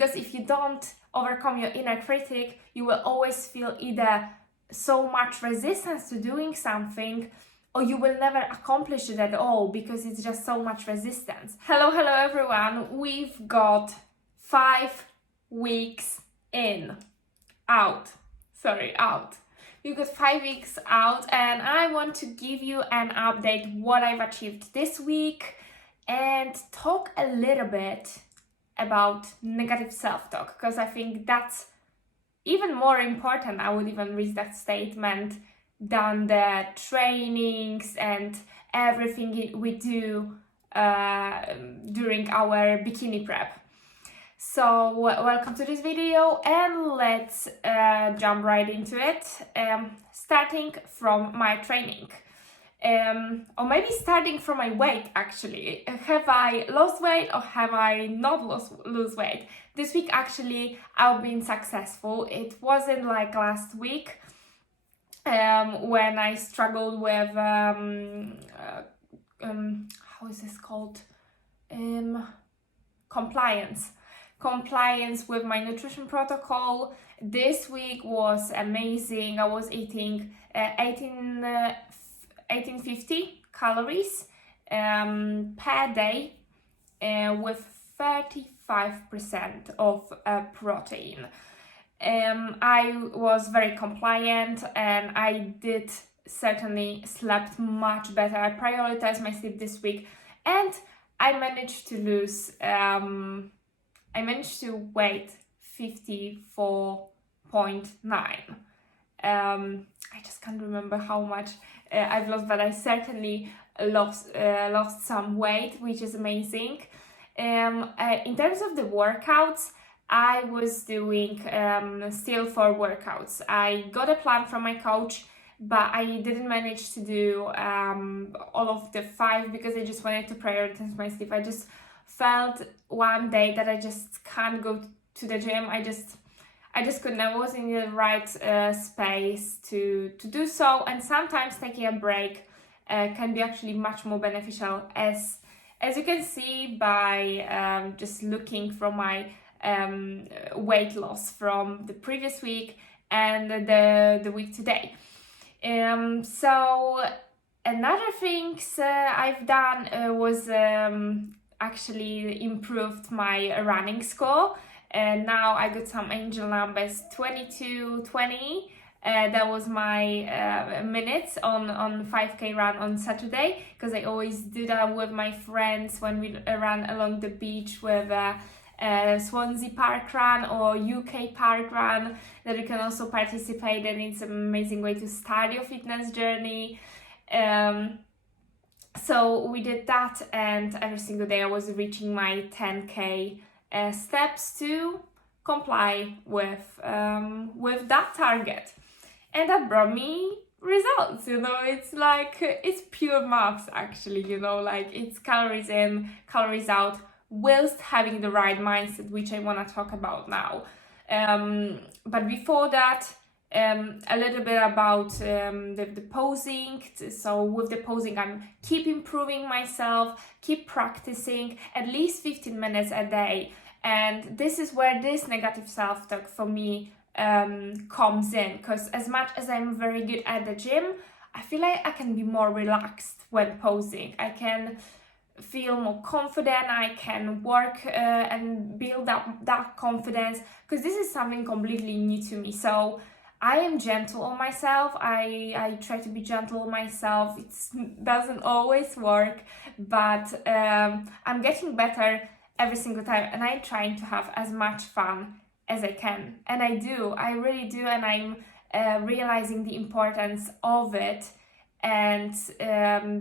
because if you don't overcome your inner critic, you will always feel either so much resistance to doing something, or you will never accomplish it at all because it's just so much resistance. Hello everyone. We've got 5 weeks out. We've got 5 weeks out, and I want to give you an update what I've achieved this week and talk a little bit about negative self-talk, because I think that's even more important. I would even read that statement than the trainings and everything we do during our bikini prep. So welcome to this video, and let's jump right into it, starting from my training. Or maybe starting from my weight actually. Have I lost weight or have I not lose weight? This week actually I've been successful. It wasn't like last week when I struggled with how is this called? Compliance with my nutrition protocol. This week was amazing. I was eating 1850 calories per day with 35% of protein. I was very compliant, and I did certainly slept much better. I prioritized my sleep this week, and I managed to lose weight 54.9. I just can't remember how much I've lost, but I certainly lost some weight, which is amazing. In terms of the workouts, I was doing still 4 workouts. I got a plan from my coach, but I didn't manage to do all of the 5 because I just wanted to prioritize my sleep. I just felt one day that I just can't go to the gym. I just couldn't. I wasn't in the right space to do so, and sometimes taking a break can be actually much more beneficial, as you can see by just looking from my weight loss from the previous week and the week today. So another things I've done was actually improved my running score. And now I got some angel numbers, 22:20. That was my minutes on 5K run on Saturday, because I always do that with my friends when we run along the beach with Swansea Park Run or UK Park Run that you can also participate in. It's an amazing way to start your fitness journey. So we did that, and every single day I was reaching my 10K steps to comply with that target, and that brought me results. It's like it's pure maths actually. Like it's calories in, calories out, whilst having the right mindset, which I want to talk about now. But before that, a little bit about the posing. So with the posing, I'm keep improving myself, keep practicing at least 15 minutes a day. And this is where this negative self-talk for me comes in, because as much as I'm very good at the gym, I feel like I can be more relaxed when posing. I can feel more confident. I can work and build up that confidence, because this is something completely new to me. So I am gentle on myself. I try to be gentle on myself. It doesn't always work, but I'm getting better every single time, and I'm trying to have as much fun as I can. And I do, I really do, and I'm realizing the importance of it. And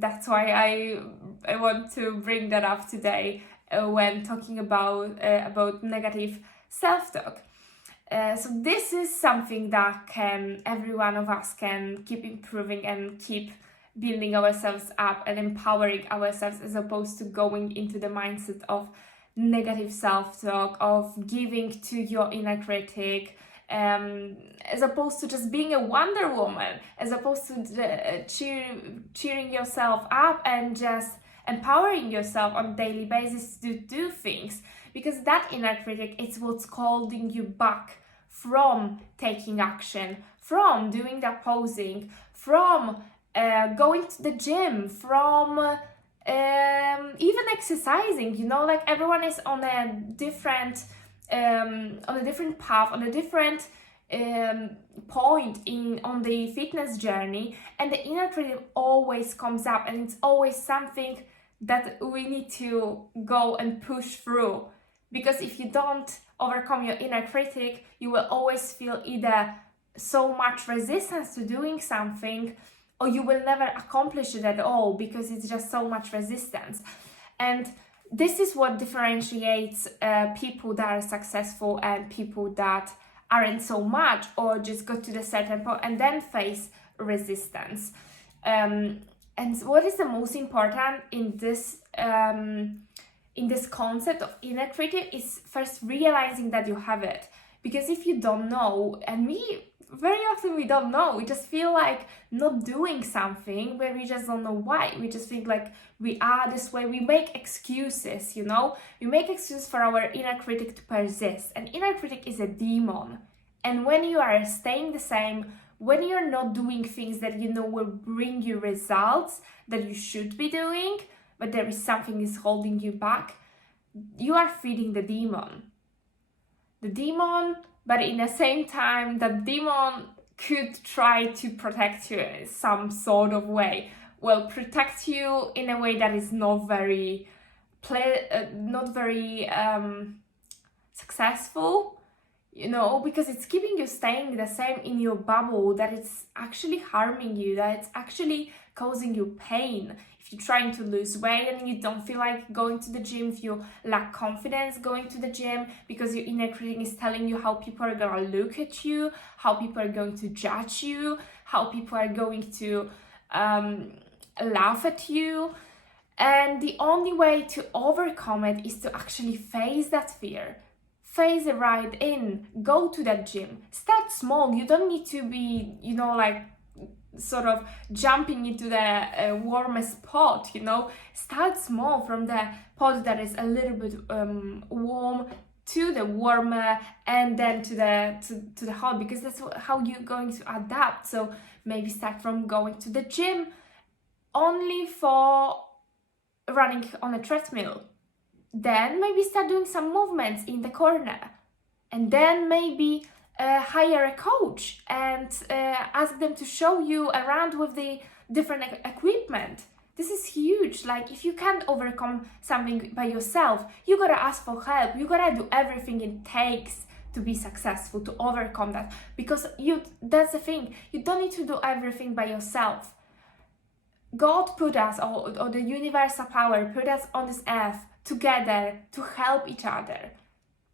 that's why I want to bring that up today when talking about negative self-talk. So this is something that every one of us can keep improving and keep building ourselves up and empowering ourselves, as opposed to going into the mindset of negative self-talk, of giving to your inner critic, as opposed to just being a Wonder Woman, as opposed to cheering yourself up and just empowering yourself on a daily basis to do things. because that inner critic is what's holding you back from taking action, from doing that posing, from going to the gym, from even exercising. You know, like everyone is on a different path, on a different point on the fitness journey, and the inner critic always comes up, and it's always something that we need to go and push through, because if you don't overcome your inner critic, you will always feel either so much resistance to doing something, or you will never accomplish it at all because it's just so much resistance. And this is what differentiates people that are successful and people that aren't so much, or just go to the certain point and then face resistance. And what is the most important in this concept of inner critic is first realizing that you have it. Because if you don't know, and very often we don't know, we just feel like not doing something, where we just don't know why. We just think like we are this way. We make excuses, you know? We make excuses for our inner critic to persist. And inner critic is a demon. And when you are staying the same, when you're not doing things that you know will bring you results that you should be doing, but there is something is holding you back, you are feeding the demon. But in the same time, the demon could try to protect you in some sort of way. Well, protect you in a way that is not very successful, you know, because it's keeping you staying the same in your bubble, that it's actually harming you, that it's actually causing you pain. If you're trying to lose weight and you don't feel like going to the gym, if you lack confidence going to the gym because your inner critic is telling you how people are gonna look at you, how people are going to judge you, how people are going to laugh at you. And the only way to overcome it is to actually face that fear. Face it right in. Go to that gym. Start small. You don't need to be, you know, like sort of jumping into the warmest pot, you know. Start small, from the pot that is a little bit warm to the warmer, and then to the hot, because that's how you're going to adapt. So maybe start from going to the gym only for running on a treadmill. Then maybe start doing some movements in the corner, and then maybe hire a coach and ask them to show you around with the different equipment. This is huge. Like, if you can't overcome something by yourself, you gotta ask for help. You gotta do everything it takes to be successful, to overcome that. Because that's the thing, you don't need to do everything by yourself. God put us, or the universal power put us on this earth together to help each other,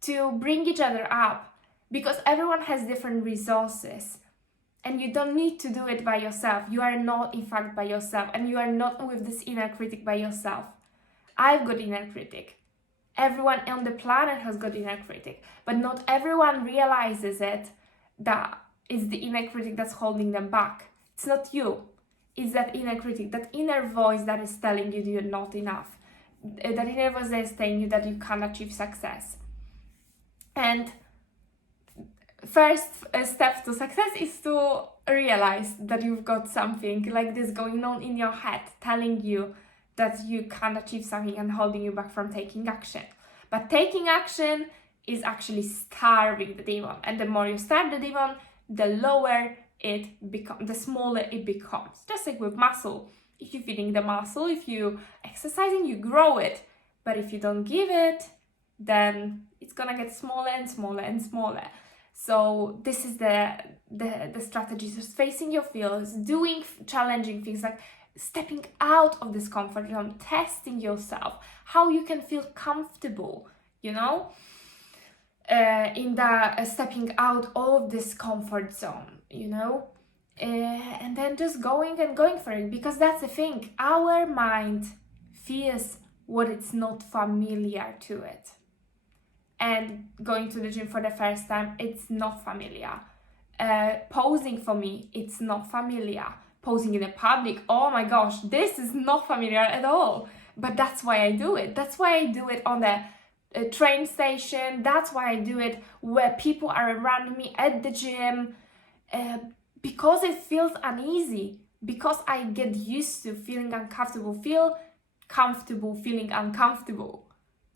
to bring each other up, because everyone has different resources, and you don't need to do it by yourself. You are not, in fact, by yourself, and you are not with this inner critic by yourself. I've got inner critic. Everyone on the planet has got inner critic, but not everyone realizes it, that it's the inner critic that's holding them back. It's not you. It's that inner critic, that inner voice that is telling you that you're not enough. That inner voice that is telling you that you can't achieve success. And first step to success is to realize that you've got something like this going on in your head, telling you that you can't achieve something and holding you back from taking action. But taking action is actually starving the demon. And the more you starve the demon, the lower it becomes, the smaller it becomes. Just like with muscle. If you're feeding the muscle, if you exercising, you grow it. But if you don't give it, then it's gonna get smaller and smaller and smaller. So this is the strategy. Just facing your fears, doing challenging things, like stepping out of this comfort zone, testing yourself, how you can feel comfortable, you know, in the stepping out of this comfort zone, you know, and then just going for it, because that's the thing. Our mind fears what it's not familiar to it. And going to the gym for the first time, it's not familiar. Posing for me, it's not familiar. Posing in the public, oh my gosh, this is not familiar at all. But that's why I do it. That's why I do it on the train station. That's why I do it where people are around me at the gym, because it feels uneasy, because I get used to feeling uncomfortable, feel comfortable feeling uncomfortable.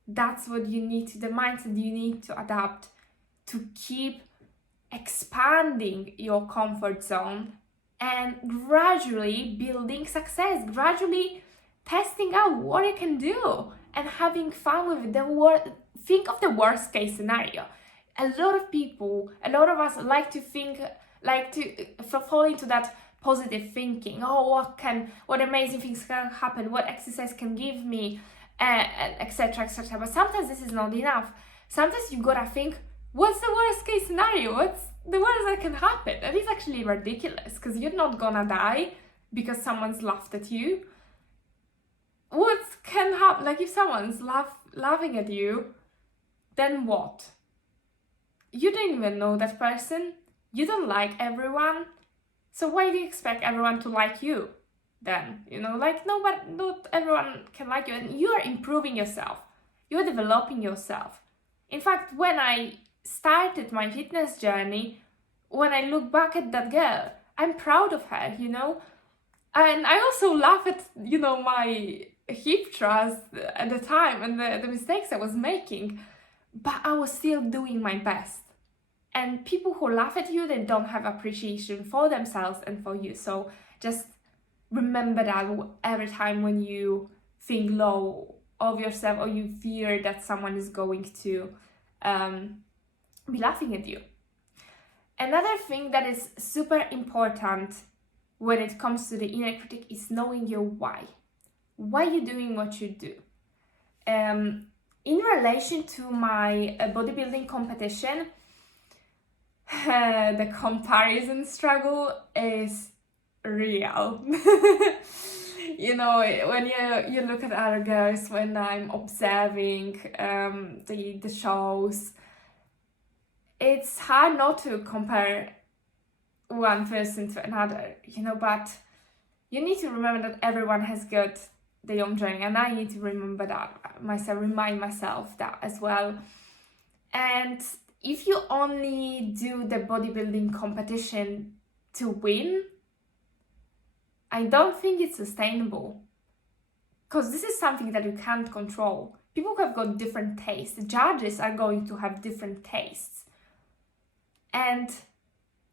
That's what you need to, the mindset you need to adapt to keep expanding your comfort zone and gradually building success, gradually testing out what you can do and having fun with it. Think of the worst case scenario. A lot of us like to fall into that positive thinking. Oh, what amazing things can happen, what exercise can give me, etc, etc. But sometimes this is not enough. Sometimes you gotta think, what's the worst case scenario? What's the worst that can happen? And it's actually ridiculous, because you're not gonna die because someone's laughed at you. What can happen? Like, if someone's laughing at you, then what? You don't even know that person. You don't like everyone. So why do you expect everyone to like you then? Like, no, but not everyone can like you. And you are improving yourself. You are developing yourself. In fact, when I started my fitness journey, when I look back at that girl, I'm proud of her, And I also laugh at, my hip thrust at the time and the mistakes I was making. But I was still doing my best. And people who laugh at you, they don't have appreciation for themselves and for you. So just remember that every time when you think low of yourself or you fear that someone is going to be laughing at you. Another thing that is super important when it comes to the inner critic is knowing your why. Why you're doing what you do. In relation to my bodybuilding competition, the comparison struggle is real. When you look at other girls, when I'm observing the shows, it's hard not to compare one person to another, but you need to remember that everyone has got their own journey, and I need to remember that myself, remind myself that as well. And if you only do the bodybuilding competition to win, I don't think it's sustainable, because this is something that you can't control. People have got different tastes. The judges are going to have different tastes, and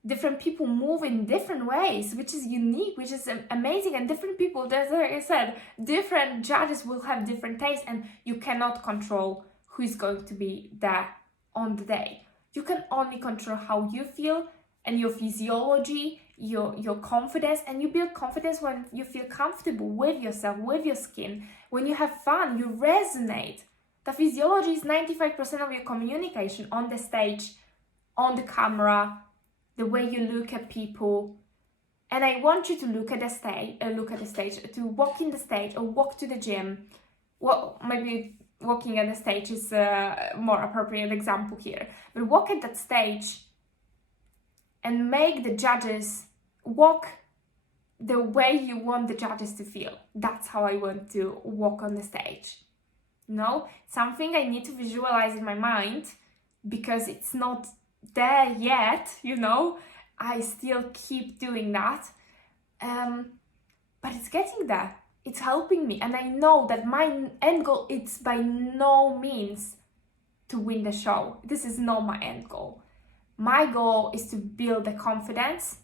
different people move in different ways, which is unique, which is amazing. And different people, as I said, different judges will have different tastes, and you cannot control who is going to be there on the day. You can only control how you feel and your physiology, your confidence, and you build confidence when you feel comfortable with yourself, with your skin, when you have fun, you resonate. The physiology is 95% of your communication on the stage, on the camera, the way you look at people. And I want you to look at the stage, to walk in the stage or walk to the gym. Well, maybe walking at the stage is a more appropriate example here. But walk at that stage and make the judges walk the way you want the judges to feel. That's how I want to walk on the stage. Something I need to visualize in my mind, because it's not there yet, I still keep doing that. But it's getting there. It's helping me. And I know that my end goal, it's by no means to win the show. This is not my end goal. My goal is to build the confidence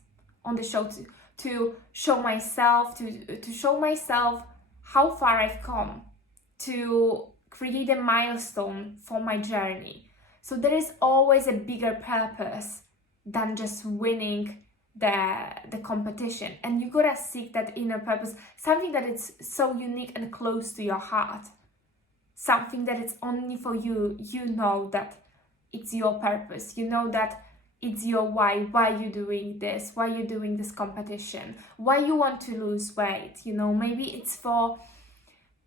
on the show, to show myself, to show myself how far I've come, to create a milestone for my journey. So there is always a bigger purpose than just winning the competition. And you gotta seek that inner purpose, something that is so unique and close to your heart, something that it's only for you. You know that it's your purpose. You know that it's your why you're doing this, why you're doing this competition, why you want to lose weight.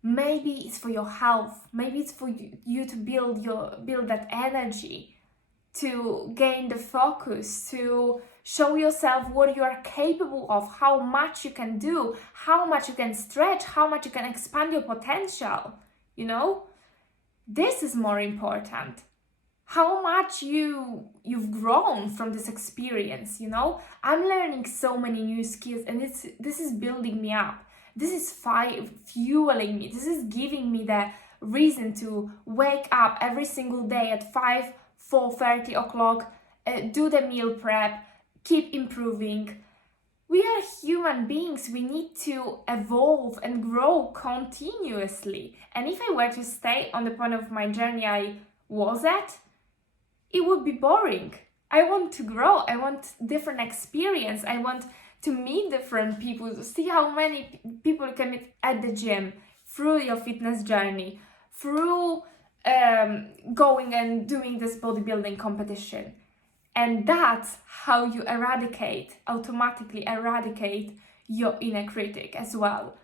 Maybe it's for your health, maybe it's for you to build that energy, to gain the focus, to show yourself what you are capable of, how much you can do, how much you can stretch, how much you can expand your potential. This is more important. How much you've grown from this experience, you know? I'm learning so many new skills, and this is building me up. This is fueling me. This is giving me the reason to wake up every single day at 4:30 o'clock, do the meal prep, keep improving. We are human beings. We need to evolve and grow continuously. And if I were to stay on the point of my journey I was at, it would be boring. I want to grow. I want different experience. I want to meet different people, to see how many people you can meet at the gym, through your fitness journey, through going and doing this bodybuilding competition. And that's how you automatically eradicate your inner critic as well.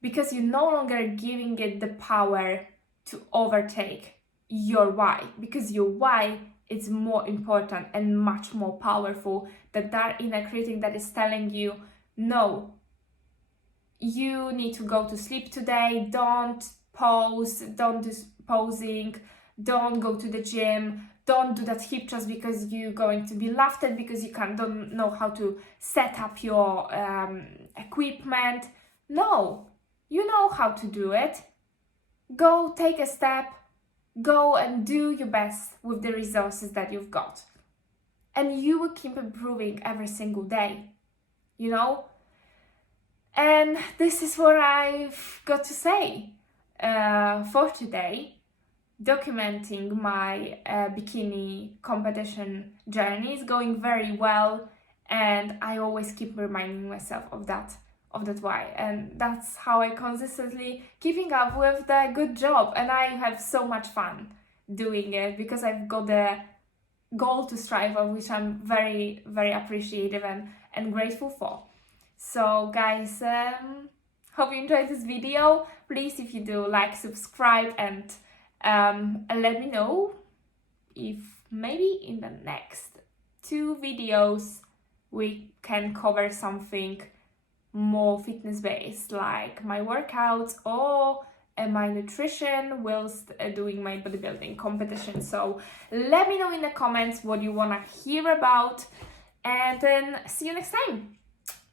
Because you're no longer giving it the power to overtake your why. Because your why is more important and much more powerful than that inner critic that is telling you, no, you need to go to sleep today, don't pose, don't do posing, don't go to the gym, don't do that hip thrust because you're going to be laughed at because you don't know how to set up your equipment. No, you know how to do it. Go take a step, go and do your best with the resources that you've got. And you will keep improving every single day, you know? And this is what I've got to say for today. Documenting my bikini competition journey is going very well, and I always keep reminding myself of that why, and that's how I consistently keeping up with the good job, and I have so much fun doing it because I've got the goal to strive for, which I'm very, very appreciative and grateful for. So guys, hope you enjoyed this video. Please, if you do, like, subscribe, and let me know if maybe in the next 2 videos we can cover something more fitness based, like my workouts or my nutrition whilst doing my bodybuilding competition. So let me know in the comments what you want to hear about, and then see you next time.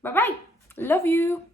Bye bye. Love you.